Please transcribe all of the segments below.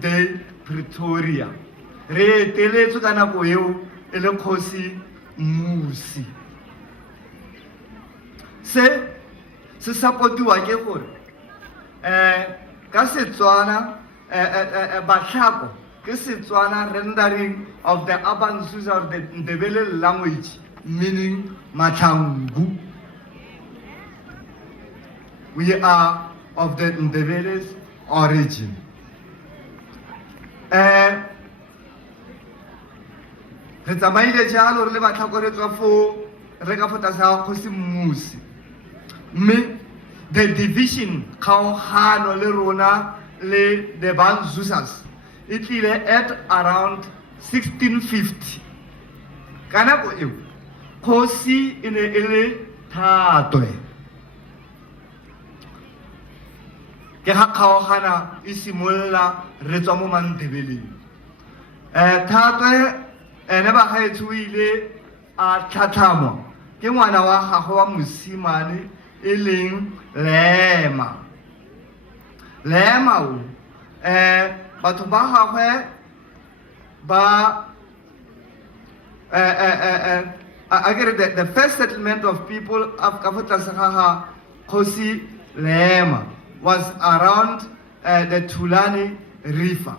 day Pretoria. Re eteletswe ka nako eo e le Kgosi Mmusi. Se supportiwa ke gore ka Setswana Batlhako ke Setswana rendering of the Abanzuza or the Ndebele language meaning Mahlangu. We are of the Ndebele's origin. Re tsamaile jalo re le Batlhako re tswa fo re ka fota sa Kgosi Mmusi. Mme the division kgaogano le rona le the Banzusas e tlile at around 1650. Ka nako eo Kgosi e ne e le Thatwe. Ke ga kgaogana e simolola re tswa mo Mandebeleng. Thatwe ene ba gaetsho o ile a tlhatlhamwa ke ngwana wa gagwe wa mosimane e leng Lema. Lema o batho ba gagwe ba I get the first settlement of people of Kafota Kgosi Lema was around the Tulane River.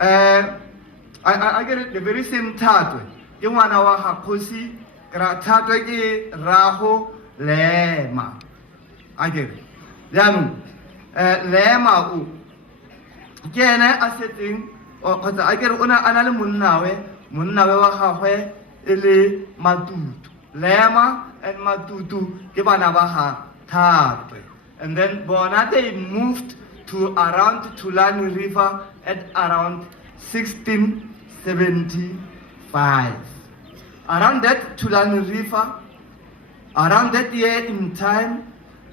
I get it, the very same Thatwe. You want our Kgosi Thatwe ke Raho Lema. I get it. Then Lema o ke ene a setseng kgotsa I get ona a na le monnawe wa gagwe e le Matutu. Lema and Matutu ke bana ba ga Thatwe. And then bona they moved to around Tulane River at around 1675. Around that Tulane River, around that year in time,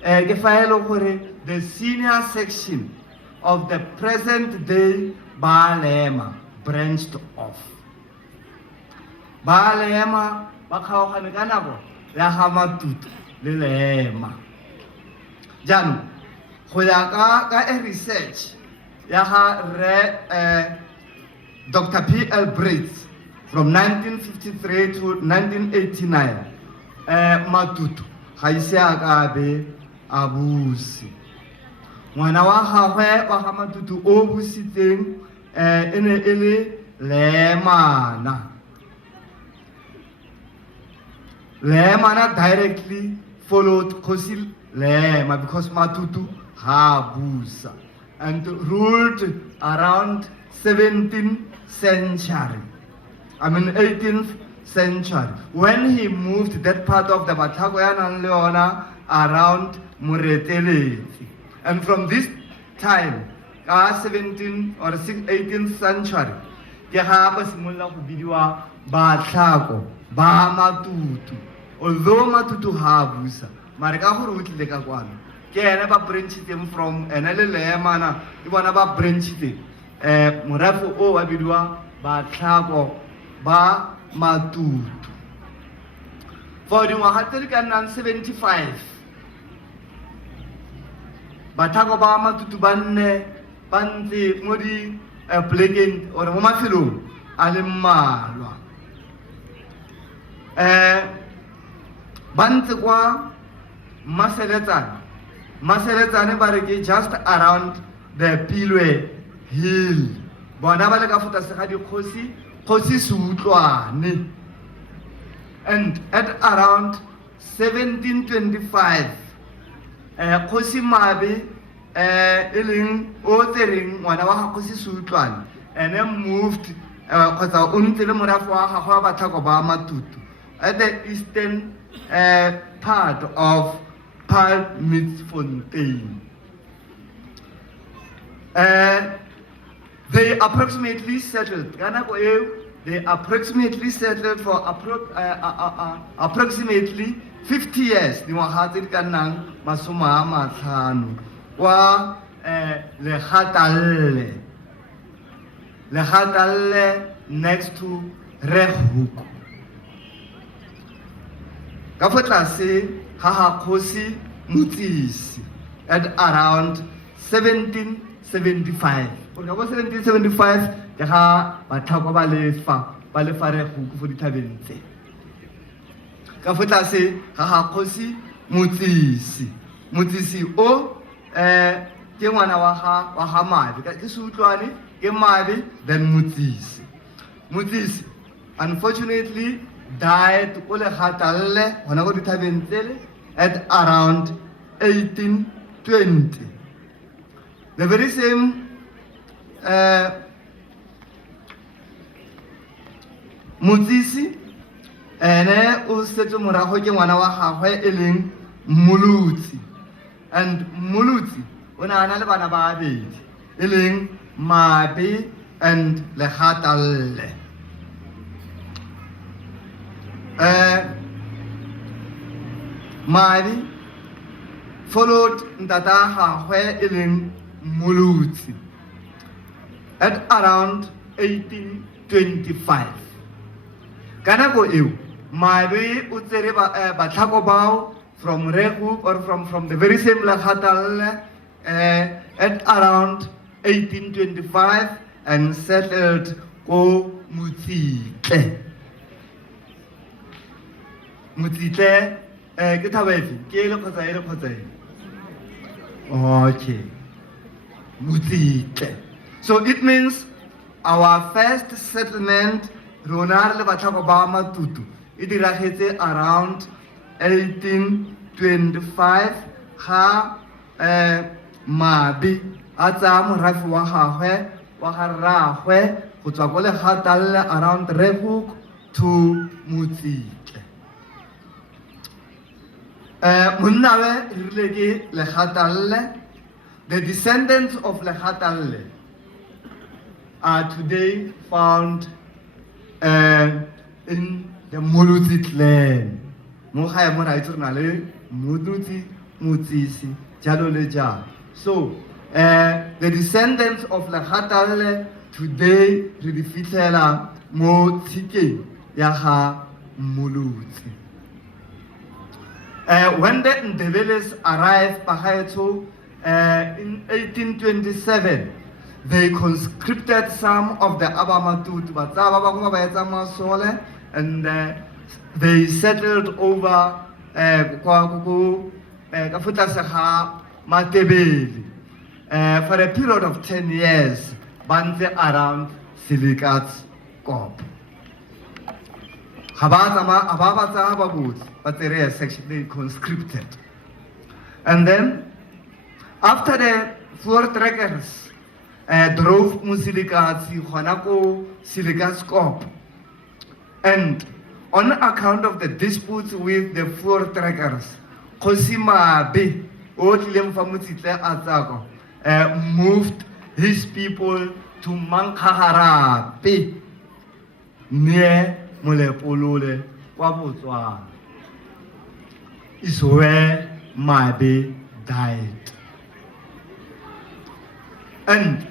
the senior section of the present day Balema branched off. Balema bakhaogane ka nako ya ga Matutu le Lema. Jaanong go ya ka research ya ga Dr. P.L. Braitz from 1953 to 1989, Matutu ga ise a ka be a busi. Ngwana wa gagwe wa ga Matutu o busitseng e ne e le Lemana. Lemana directly followed Kgosi Lema because Matutu ha busa and ruled around 17th century. 18th century, when he moved that part of the Batlhako Leona around Moretele. And from this time, 17th or 18th century, ke ga ba simolla go bidiwa Batlhako ba Matutu. Although Matutu ha busa, mare ka gore o tlile ka kwano ke ene ba branched them from ene le Lemana ke bona ba branched morafo o wa bidiwa Batlhako ba Matutu. For dingwaga tse di ka nnang 75, Batlhako ba Matutu ba nne ba ntse mo di plekeng or mo mafelong a le mmalwa. Ba ntse kwa Maseletsane ba re ke just around the Pilwe Hill. Bona ba le ka fota se ga dikgosi Seutlwane. And at around 1725, Kgosi Mabe e leng o tsereng ngwana wa ga Kgosi Seutlwane and then moved kgotsa o ntse le morafo wa gagwe wa Batlhako ba Matutu at the eastern part of Palmitsfontein. They approximately settled for approximately 50 years. Dingwaga tse di ka nnang 50 kwa Legatalle next to Rehook. Ka fo tlase ga Kgosi Motsisi at around 1775. Go 1775 ke ga batlhako ba lefa Rekhuku for dithabeng tse. Ka fo tlase ga Kgosi Motsisi. Motsisi o ke ngwana wa ga Mabe. Ke Seutlwane ke Mabe then Motsisi. Motsisi unfortunately died o le Gatalle hona go dithabeng tsele at around 1820. The very same Motsisi ene o setse morago ke ngwana wa gagwe e leng Mmolotsi, and Mmolotsi o ne a na le bana ba babedi e leng Mabe and Legatalle. Mabe followed ntata gagwe e leng Mmolotsi at around 1825. Ka nako eo Mabe o tsere batlhako bao from Rekhuku or from the very same Legatalle at around 1825 and settled ko Motsitle. Motsitle ke Thabefi ke ele kgotsa okay, Motsitle. So it means our first settlement rona le batlhako ba Matutu e diragetse around 1825 ga Mabe a tsaya morafe wa gagwe wa ga rragwe go tswa ko Legatalle around Rekhuku to Motsitle. Monnawe rile ke Legatalle. The descendants of Legatalle are today found in the Mmolotsi clan. Mo ga mo ra itse le Mmolotsi, Motsisi, jalo le jalo. So the descendants of Legatalle today re di fitlhela mo tshikeng ya ga Mmolotsi. When the Ndebeles arrived Pagaetso in 1827, they conscripted some of the Abamatutu, and they settled over Matebele for a period of 10 years, banze around Silikat's Kop. But they are sexually conscripted. And then, after the voortrekkers drove Musilikatsi, Honako, Silikat's Kop, and on account of the disputes with the voortrekkers, Kgosi Mabe, moved his people to Mankhaharape, near Molepolole, Botswana. Is where Mabe died. And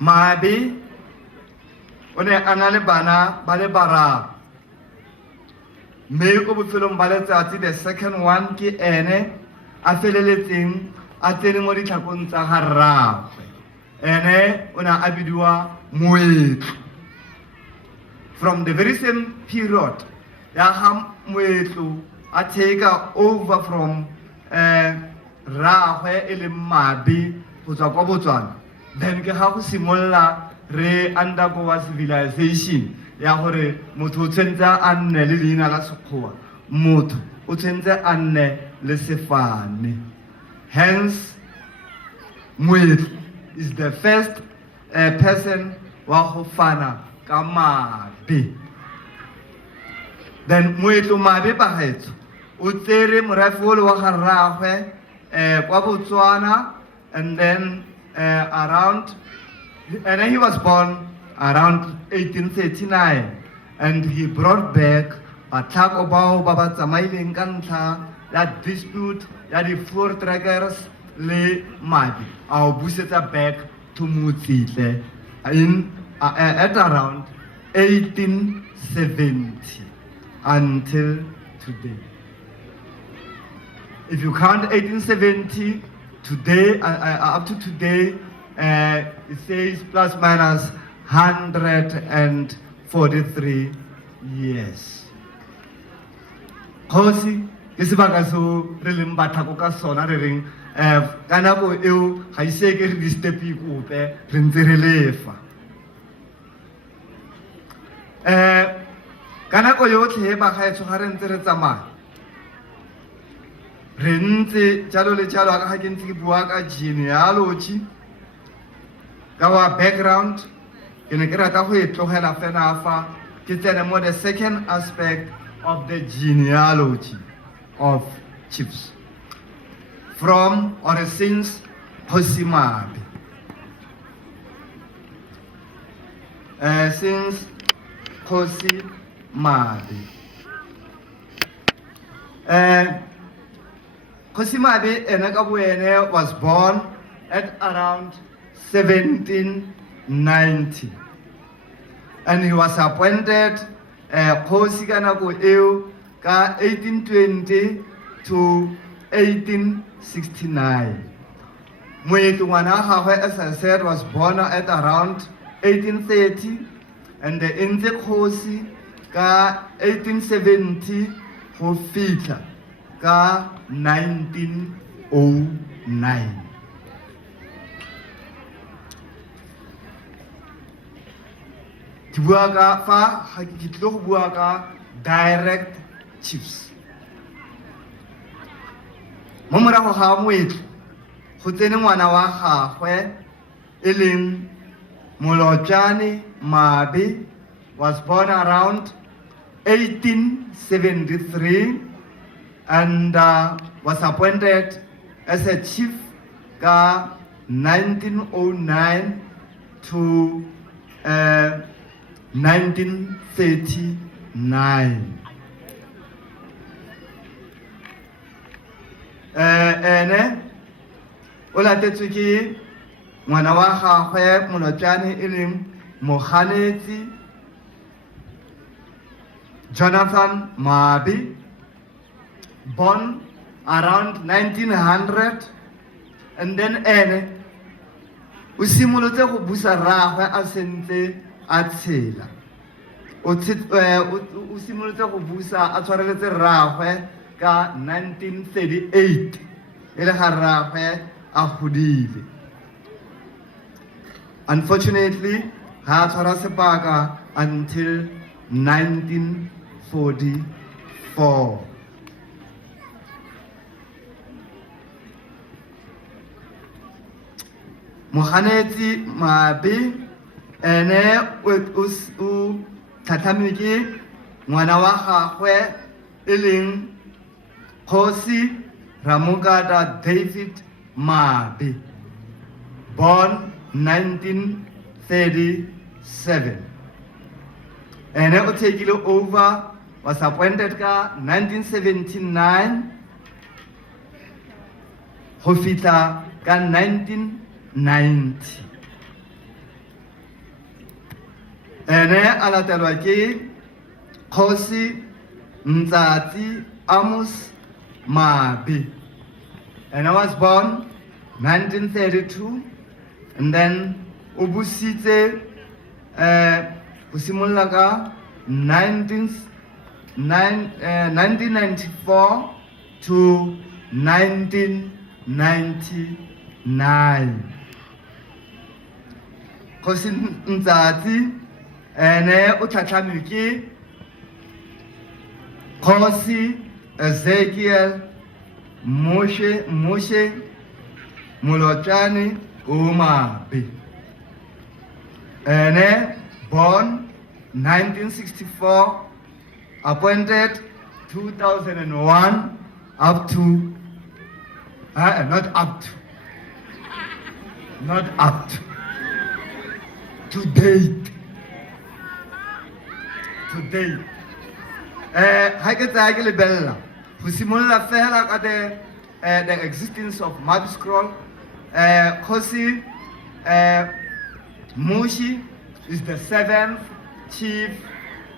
Mabe o ne a na le bana ba le bararo, mme ko bofelong ba letsatsi the second one ke ene a feleletseng a tsene mo ditlhakong tsa ga rragwe. Ene o ne a bidiwa Moetlo. From the very same period ya ga Moetlo a take over from rragwe e leng Mabe go tswa kwa Botswana, then ke ga go simolla re undergo wa civilization ya gore motho o tshwentse a nne le leina la Sekgowa, motho o tshwentse a nne le sefane. Hence Moetlo is the first person wa go fana ka Mabe. Then Moetlo Mabe Pagaetso o tsere morafe o le wa ga rragwe kwa Botswana, and then he was born around 1839, and he brought back batlhako bao ba ba tsamaileng ka ntlha ya dispute ya di voortrekkers le Mabe, a o busetsa back to Motsitle at around 1870 until today. if you count 1870, today, up to today, it says plus minus 143 years. Kgosi, ke sebaka seo re leng batlhako ka sona re reng ka nako eo ga ise ke re di-stepe kope re ntse re lefa. Ka nako yotlhe bagaetsho ga re ntse re tsamaya re ntse jalo le jalo ga ke ntse ke bua ka genealogy ka wa background ke ne ke rata go e tlogela fela fa ke tsene mo the second aspect of the genealogy of chiefs from or since Kgosi Mabe. Since Kgosi Mabe. Kgosi Mabe ene was born at around 1790, and he was appointed Kgosi ka nako eo ka 1820 to 1869. Moetlo ngwana wa gagwe, as I said, was born at around 1830, and the ntse Kgosi ka 1870 go fitlha ka 1909. Ke bua ka fa ga ke tlo go bua ka direct chiefs. Mo morago ga moetlo go tsene ngwana wa gagwe e leng Molojane Mabe, was born around 1873 and was appointed as a chief ka 1909 to 1939. Ene o latetswe ke ngwana wa gagwe Molojane e leng Moganetsi Jonathan Mabe, born around 1900, and then ene o simolotse go busa rragwe a sentse a tshela. O simolotse go busa a tshwareletse rragwe ka 1938 e le ga rragwe a godile. Unfortunately, ha tshwara sebaka until 1944. Moganetsi Mabe ene o tlhatlhamilwe ke ngwana wa gagwe e leng Kgosi Ramokata David Mabe, born 1937. Ene o tekile over, was appointed ka 1979 go fitla ka 1990. Ene a latelwa ke Kgosi Mzansi Amos Mabe, and I was born 1932, and then o busitse go simolola ka 1994 to 1999. Kgosi Mzansi ene o tlhatlhamilwe ke Kgosi Ezekiel Moshe Molojane Mabe, ene born 1964, appointed 2001 up to to date. Ha ke tsaya ke lebella go simolola fela ka the existence of Mabe scroll. Kgosi Moshi is the 7th chief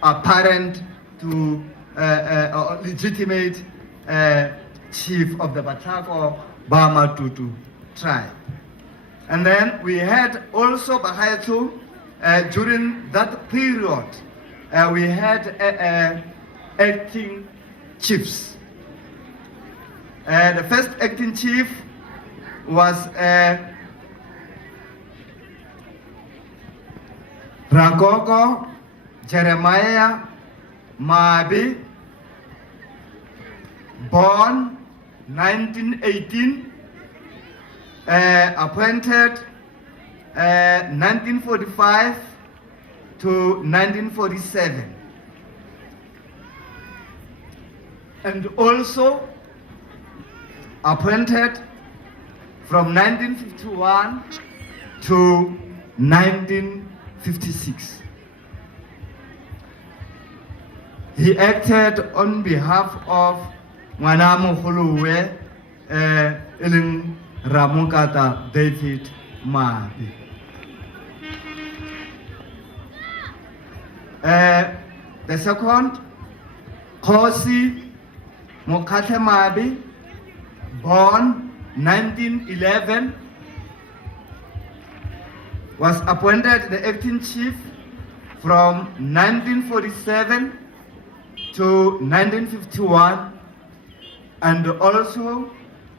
apparent to legitimate chief of the Batlako Bamatutu tribe. And then we had also Bahaitu, during that period, we had acting chiefs. The first acting chief was Ragogo Jeremiah Mabi, born 1918, appointed 1945 to 1947. And also appointed from 1951 to 1956. He acted on behalf of Mwanamo Huluwe, Elin Ramukata David Mabi. The second, Kosi Mokate Mabi, born 1911, was appointed the acting chief from 1947 to 1951, and also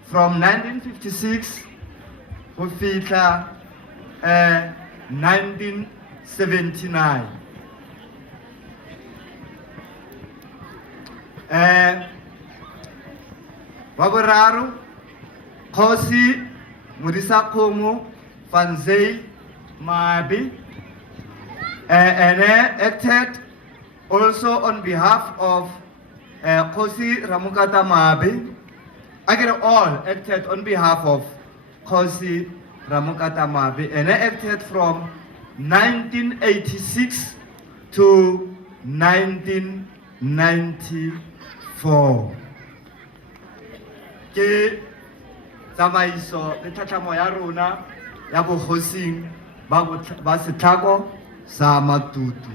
from 1956 to 1979. Waburaru, Kosi Mudisa Komo Van Zyl Mabi, and acted also on behalf of Kosi Ramukata Mabi. Again, all acted on behalf of Kosi Ramukata Mabi, and acted from 1986 to 1994. Ke tsamaiso le tlhatlhamo ya rona ya bogosing ba setlhako sa Matutu.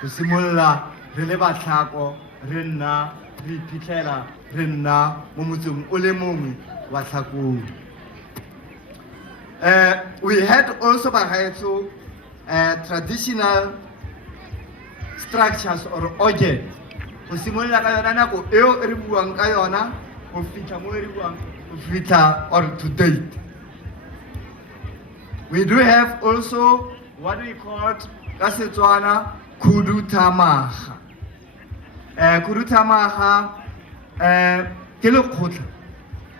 Go simolola re le batlhako re nna re iphitlhela re nna mo motseng o le mongwe wa Tlhakong. We had also Bagaetsho traditional structures or organ. Go simolola ka yona nako eo re buang ka yona go fitlha mo re buang go fitlha or to date. We do have also what we call ka Setswana Khuduthamaga. Khuduthamaga ke lekgotla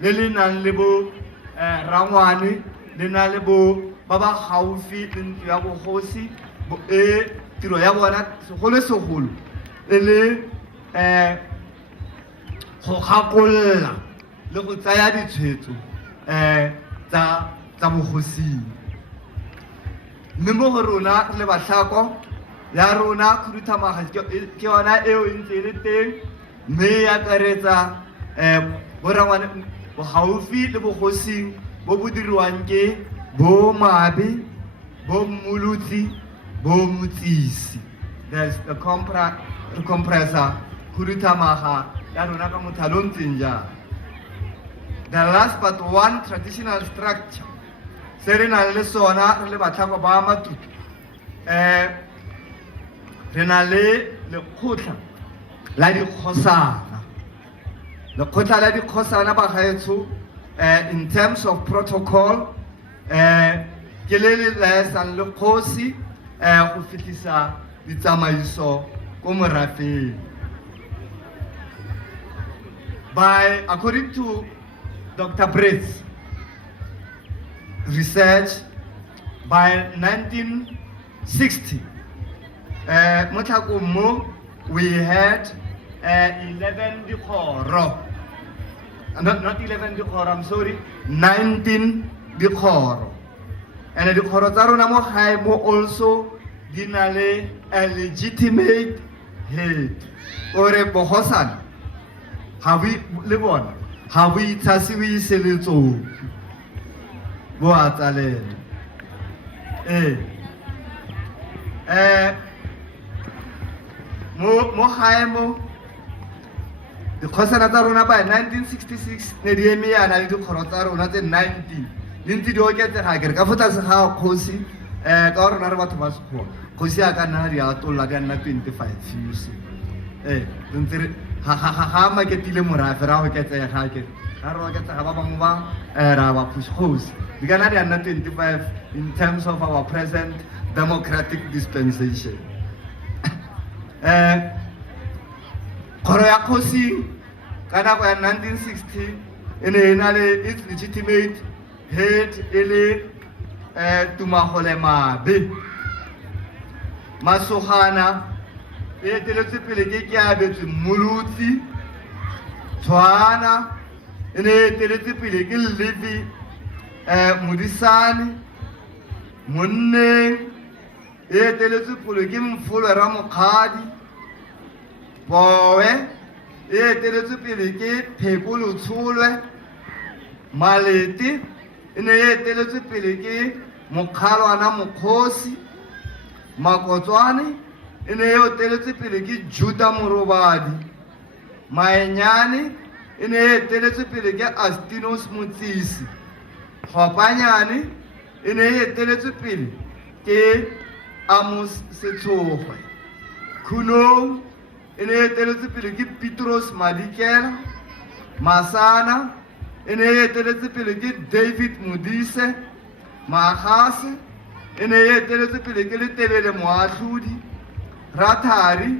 le le nang le bo rangwane le na le bo ba ba gaufi le ntlo ya bogosi tiro ya bona segolo e le go gakolla le go tsaya ditshwetso tsa bogosing. Mme mo go rona le batlhako ya rona Khuduthamaga ke yona eo e ntse e le teng, mme ya akaretsa borangwane bo gaufi le bogosing bo bo diriwang ke bo Mabi, bo Mmolotsi, bo Motsisi. There's the compressor Khuduthamaga ya rona ka mothalo ntseng jang. The last but one traditional structure se re na le sona re le batlhako ba Matutu, re na le lekgotla la dikgosana. Lekgotla la dikgosana Bagaetsho, in terms of protocol, ke le le laesang le kgosi go fitlhisa ditsamaiso ko morafeng. According to Dr. Brett's research, by 1960, we had 11 dikgoro. Not 11 dikgoro, I'm sorry, 19 dikgoro. And the dikgoro tsa rona mo gae mo also di na le a legitimate head. Ore bogosana ha we le bona ha we itshasiwe seletso bo a tsalela. Mo gae mo dikgosana tsa rona by 1966 ne di eme yana le dikgoro tsa rona tse 19 di ntse di oketsega kere ka fo tlase ga kgosi ka rona re batho ba sekgowa kgosi a ka nna di atolola di a nna 25 you see ntse re ga maketile morafe ra oketsega kere ga re oketsega ba bangwe ba ra ba kgosi di ka nna di a nna 25 in terms of our present democratic dispensation kgoro ya kgosi ka nako ya 1960 e ne e na le its legitimate head e le Tumagole Mabe Masogana e eteletswe pele ke abetswe Molutsi Tshwana e ne e eteletswe pele ke Levi Modisane Monneng e eteletswe pele ke Mfolo Ramokgadi Bowe e eteletswe pele ke Pheko Lotsholwe Malete e ne e eteletswe pele ke Mokgalwana Mokgosi Makotswane e ne e eteletswe pele ke Juda Morobadi Maenyane e ne e eteletswe pele ke Astinos Motsisi Gopanyane e ne e eteletswe pele ke Amos Setshogwe Khunong e ne e eteletswe pele ke Petros Madikela Masana e ne e eteletswe pele ke David Modise Magase e ne e eteletswe pele ke Letebele Moahlodi Rathari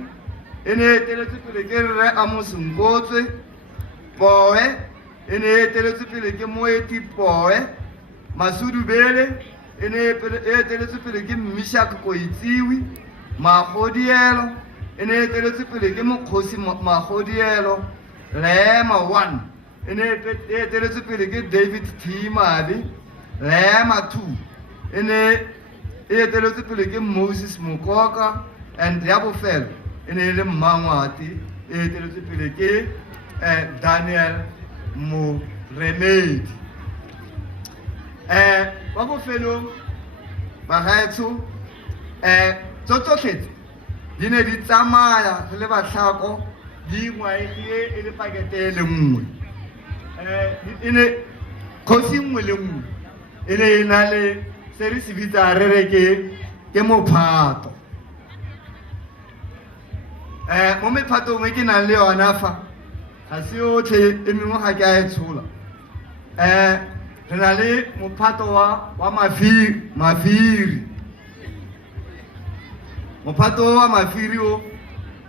e ne e eteletswe pele ke Rre Amos Ngotswe Poe e ne e eteletswe pele ke Moeti Poe Masudubele e ne e eteletswe pele ke Mishak Koitsiwi Magodielo e ne e eteletswe pele ke Mokgosi Magodielo Lema 1 e ne e eteletswe pele ke David T. Mabe Lema 2 e ne e eteletswe pele ke Moses Mokoka and ya bofelo e ne e le Mmangwati e eteletswe pele ke Daniel Moremedi ba bofelo ba gaetsho tsotlhe di ne di tsamaya le batlhako di ngwaegile e le pakete e le nngwe e ne kgosi nngwe le nngwe e ne e na le se re se bitsa re re ke mophato mo mephatong e ke nang le yona fa ga se yotlhe e mengwe ga ke a e tshola re na le mophato wa mafiri mophato wa mafiri o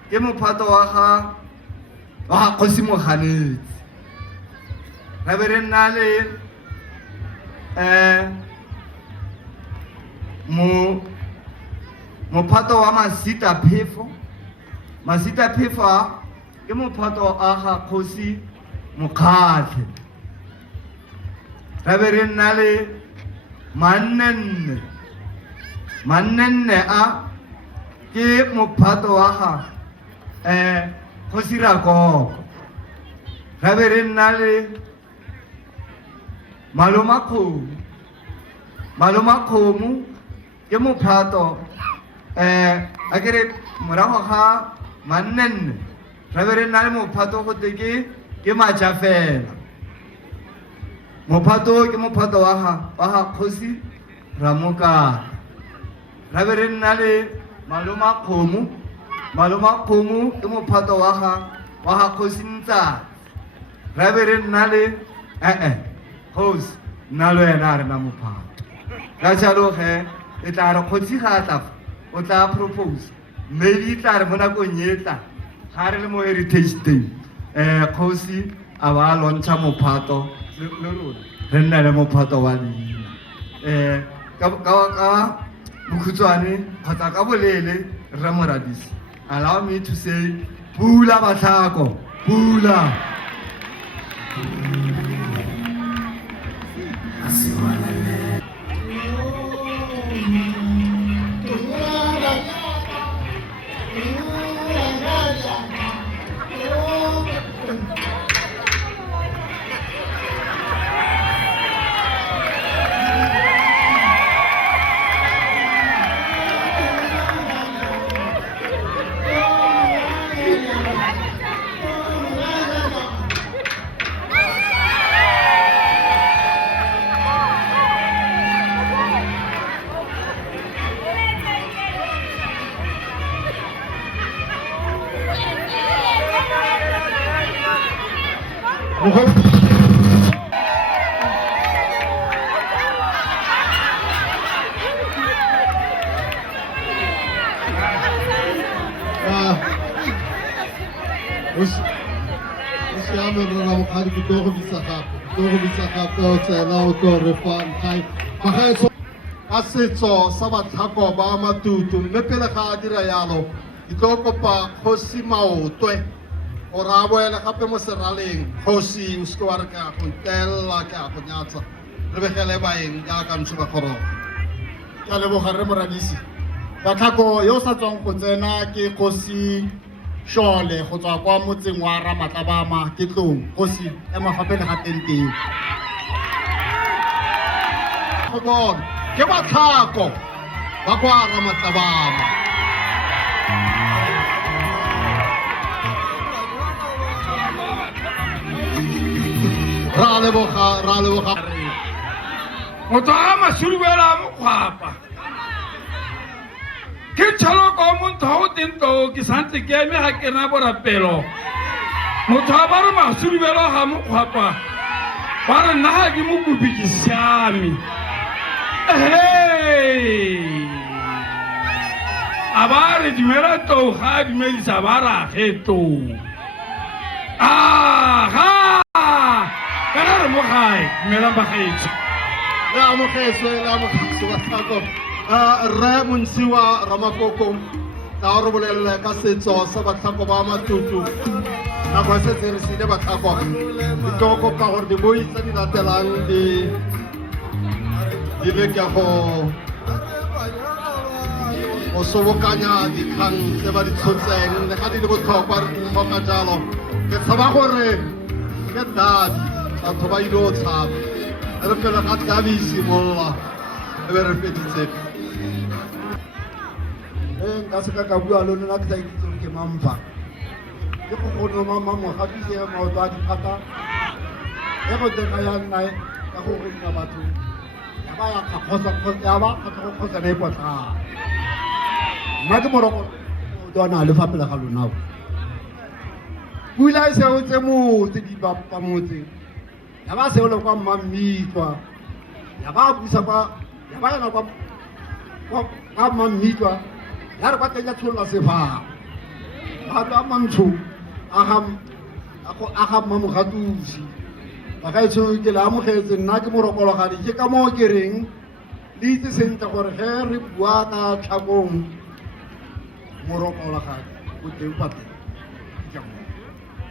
ke mophato wa kgosi Moganetsi re be re nna le mophato wa Masita Phefo ke mophato a ga kgosi Mokgatlhe re be re nna le Mannenne a ke mophato wa ga kgosi Rakoko re be re nna le Maloma Kgomo ke mophato a kere morago ga Mannenne re be re nna le mophato go te ke Majafela mophato ke mophato wa ga kgosi Ramokana re be re nna le Maloma Kgomo ke mophato wa ga kgosi Ntsatsi re be re nna le kgosi nna le wena a re na mophato ka jalo ge e tla re kgotsi ga a tla o tla propose maybe e tla re mo nakong e tla ga re le mo Heritage Day kgosi a ba lontsha mophato le rona re nna le mophato wa leina ka bokhutswane kgotsa ka bolele Rre Moradisi allow me to say pula Batlhako pula ke tlo go bitsa gape o tsena o tlo re fa ntlha magaetso ka setso sa batlhako ba matutu mme pele ga a dira yalo ke tlo kopa kgosi maotwe gore a boele gape mo seraleng kgosi o seke wa re ka go ntella ke a go nyatsa re begele baeng jaaka ntse ba goroga ka leboga re moradisi batlhako yo o sa tswang go tsena ke kgosi Shole go tswa kwa motseng wa Ramatlabama ke tlong kgosi e mafape le ga tenteng go bona ke batlhako ba kwa Ramatlabama ra leboga motho a masulubela a mokgwapa ke tšhaloko motho ga o tento ke santse ke eme ga ke na borapelo motho a ba re masulubelo ga mokgwapa ba re nna ga ke mokopi ke siame a ba re dumela tou ga a dumedisa ba rage tou aha ka ga re mo gae dumelang bagaetso le amogetswe batlhako rre Montshiwa Ramafoko ka o re bolelele ka setso sa batlhako ba matutu nako e setse re sile batlhako ke tlo kopa gore diboi tse di latelang di be ke go sobokanya dikgang tse ba di tshotseng le ga di le botlhokwa re di tlhoka jalo ke tshaba gore ke dadi batho ba ile o tshaba re pele ga dabi simolola e be re feditse nka se ka bua le nna ke sa itse ke mampa ke go go no mama mo ga ditse ya maoto a dipata e go teka ya nna ka go go nna batho ya ba ya ka khosa ya ba ka go khosa ne potla nna ke moroko o dona le fa pele ga lona bula se o tse mo tse di ba motse ya ba se o le kwa mammitwa ya ba busa kwa ya ba yana kwa mammitwa ya re kwa tenya tsholla sefa batho a mantsho a ga mamogatusi ba ga itse ke la amogetse nna ke morokologadi ke ka moo ke reng le itse sentle gore ge re bua ka tlhakong morokologadi o teng pa teng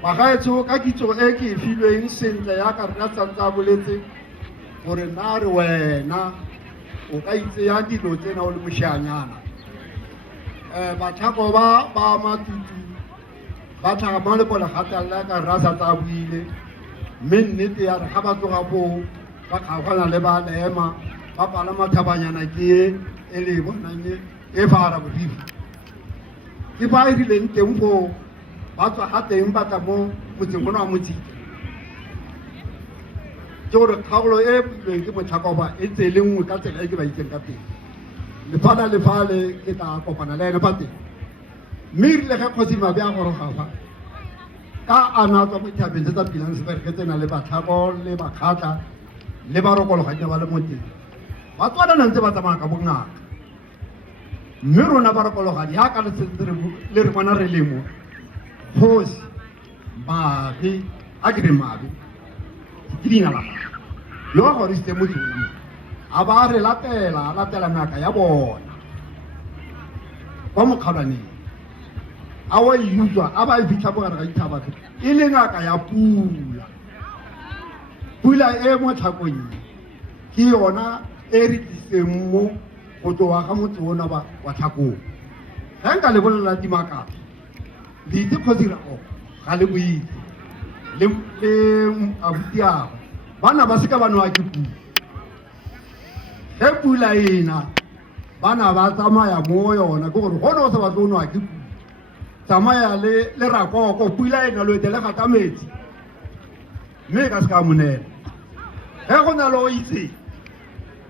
ba ga itse ka kitso e ke e filweng sentle ya ka rena santse a boletse gore na re wena o ka itseya dilo tsena o le mošianyana batlhako ba matutu ba tlhaga mo lepolegatalla ka rra sa tsa buile mme nnete ya re ga ba tloga boo ba kgaogana le ba lema ba palama thabanyana ke e le bonang e fara bofifi ke ba e rileng teng foo ba tswa ga teng ba tla mo motseng gona wa motsika ke gore kgaolo e builweng ke motlhako ba e tsele nngwe ka tsela e ke ba itseng ka teng lefale ke tla kopana le ene fa teng mme erile ge kgosi mabe a gorogafa ka a natswa mo dithabeng tse tsa pilansberge tsena le batlhako le bakgatla le ba rokologanya ba le mo teng ba tswana ntse ba tsamaya ka bongaka mme rona ba rokologadi ya ka le re bona re le mo kgosi mabe a ke re mabe ke dina la yo a gorisitse mo tsona a ba re latela meaka ya bona kwa mokgabaneng a wa iutswa a ba e fitlha bogare ga dithabatho e le ngaka ya pula e mo tlhakong ke yona e re tliseng mo go tloga ga motse ona wa tlhakong ge nka le bolela dimakatso le itse kgosirago ga le boitse le abutiago bana ba seka ba noa ke pula ge pula ena bana ba tsamaya mo yona ke gore gone o se batle o noa ke pula tsamaya le rakoko pula ena lo etele gata metsi mme ka se ka monela ge go na le o itseng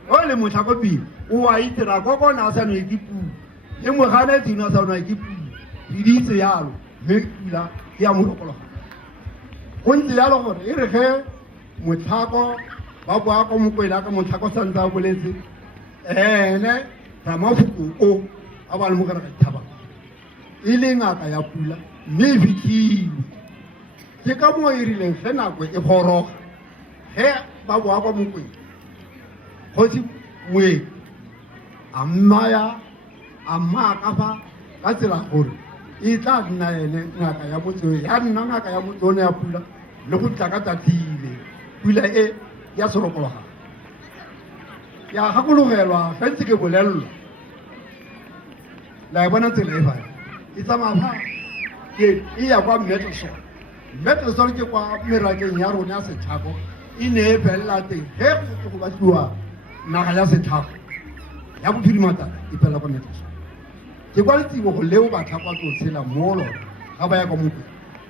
o le motlhako pele o a itse rakoko na a sa noe ke pula le moganetseno a sa noa ke pula le di itse yalo mme pula ke ya morokologa go ntse yalo gore e re ge motlhako ba boa ko mokwela ka motlhako santse a boletse ene ramafoko o a ba le mo kare ga dithaba e le ngaka ya pula mme e fitlhile ke ka mo e rileng ge nako e goroga ge ba boa kwa mokweng kgosi moedi a mmaya a mmaka fa ka tsela gore e tla nna ene ngaka ya motseo ya nna ngaka ya motsone ya pula le go tla ka tatile pula e ya sorokologa ya gakologelwa ge ntse ke bolelelwa la e bona tsela e faya e tsamaya fa ke e ya kwa Mettlesol ke kwa merakeng ya rona ya Sethako e ne e felela teng ge go batliwa naga ya Sethako ya bophirimatala e felela kwa Mettlesol ke kwa letsebo go leo bathakwa tlo tshela mo lona ga ba ya kwa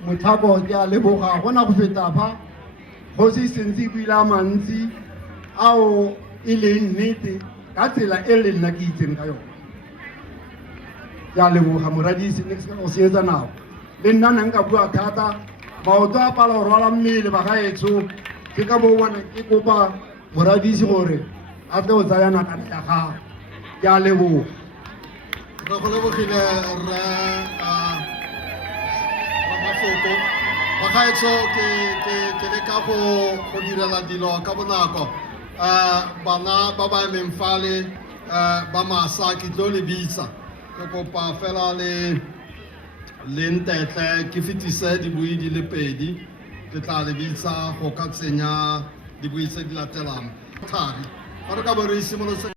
mothako ke a leboga gona go feta fa kgosi sentse e buile a mantsi ao e leng nnete ka tsela e le nna ke itseng ka yona ke a leboga moradisi ne ke se go seetsa nako le nna nang ka bua thata maoto a pala go rwala mmele ba gaetsho ke ka moo bona ke kopa moradisi gore a tle go tsaya nakana ya gago ke a leboga re go lebogile re mafoko bagaetsho ke leka go direla dilo ka bonako bana ba ba emeng fale ba masa ke tlo le bitsa ke kopa fela le ntetle ke fetise dibui di le pedi ke tla le bitsa go ka tsenya dibui tse di latelang thari ga re ka bo re simolotse